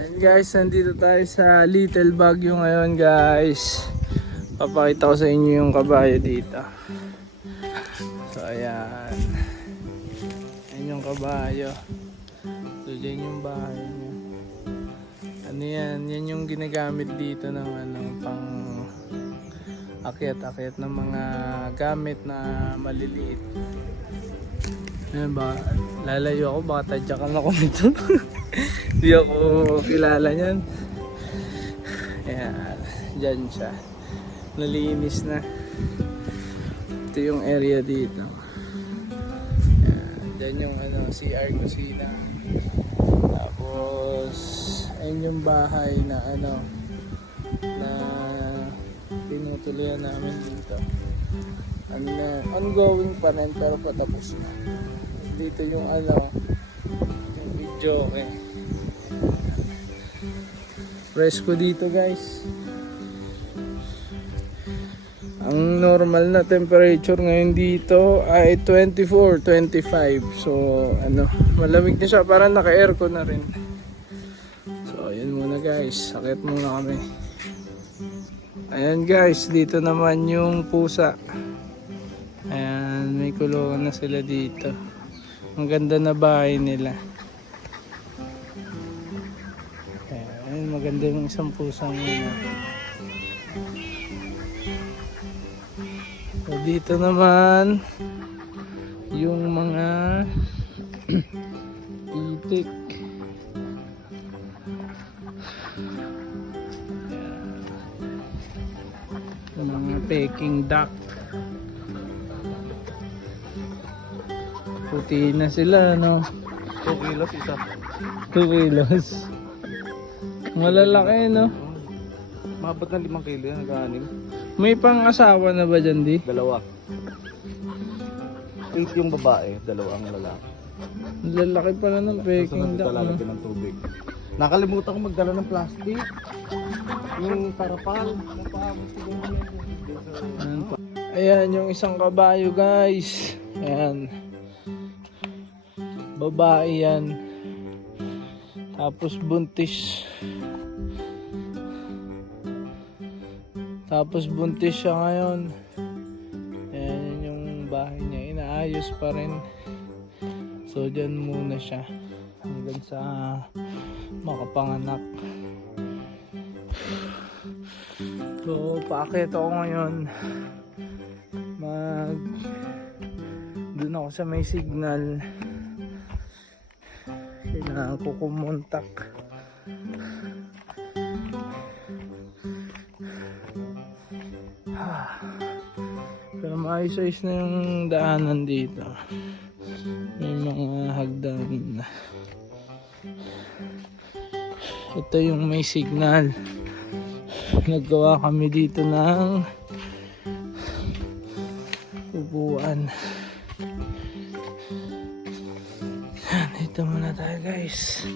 And guys, nandito tayo sa Little Baguio ngayon guys. Papakita ko sa inyo yung kabayo dito. So ayan. Ayan yung kabayo. So dyan yung bahay niya. Ano yan? Yan yung ginagamit dito ng pang akyat-akyat ng mga gamit na maliliit. Ayan ba? Lalayo ako, baka tadyakan ako nito. Hindi ako kilala niyan. Ayan, dyan siya. Nalinis na. Ito yung area dito. Ayan, dyan yung CR kusina. Tapos, ayun yung bahay na na tinutuloyan namin dito. Ongoing pa rin pero patapos na. Dito yung yung video, okay. Presko dito guys. Ang normal na temperature ngayon dito ay 24, 25. So malamig na siya, parang naka-aircon na rin. So ayun muna guys, sakit muna kami. Ayan guys, dito naman yung pusa. Ayan, may kulungan na sila dito. Ang ganda na bahay nila. Ayan, maganda yung isang pusang yun. So, dito naman yung mga itik. Yung mga Peking duck. Puti na sila, no? 2 kilos isa. 2 kilos. Malalaki, no? Mabot na 5 kilo yan, nag-anim. May pang-asawa na ba dyan, di? 2. 8 yung babae, 2 ang lalaki. Lalaki pala ng Peking Susunod duck, no? lalagyan ng tubig. Nakalimutan ko magdala ng plastic. Yung tarapal. Ayan, yung isang kabayo, guys. Ayan. Babae yan. Tapos buntis. Siya ngayon. Ayan yung bahay niya. Inaayos pa rin. So dyan muna siya. Hanggang sa makapanganak. So paakyat ako ngayon. Doon ako sa may signal. Kailangan ko kumontak. Pero maayos-ayos na yung daanan dito. May mga hagdan. Ito yung may signal. Naggawa kami dito ng upuan. Dito muna tayo guys.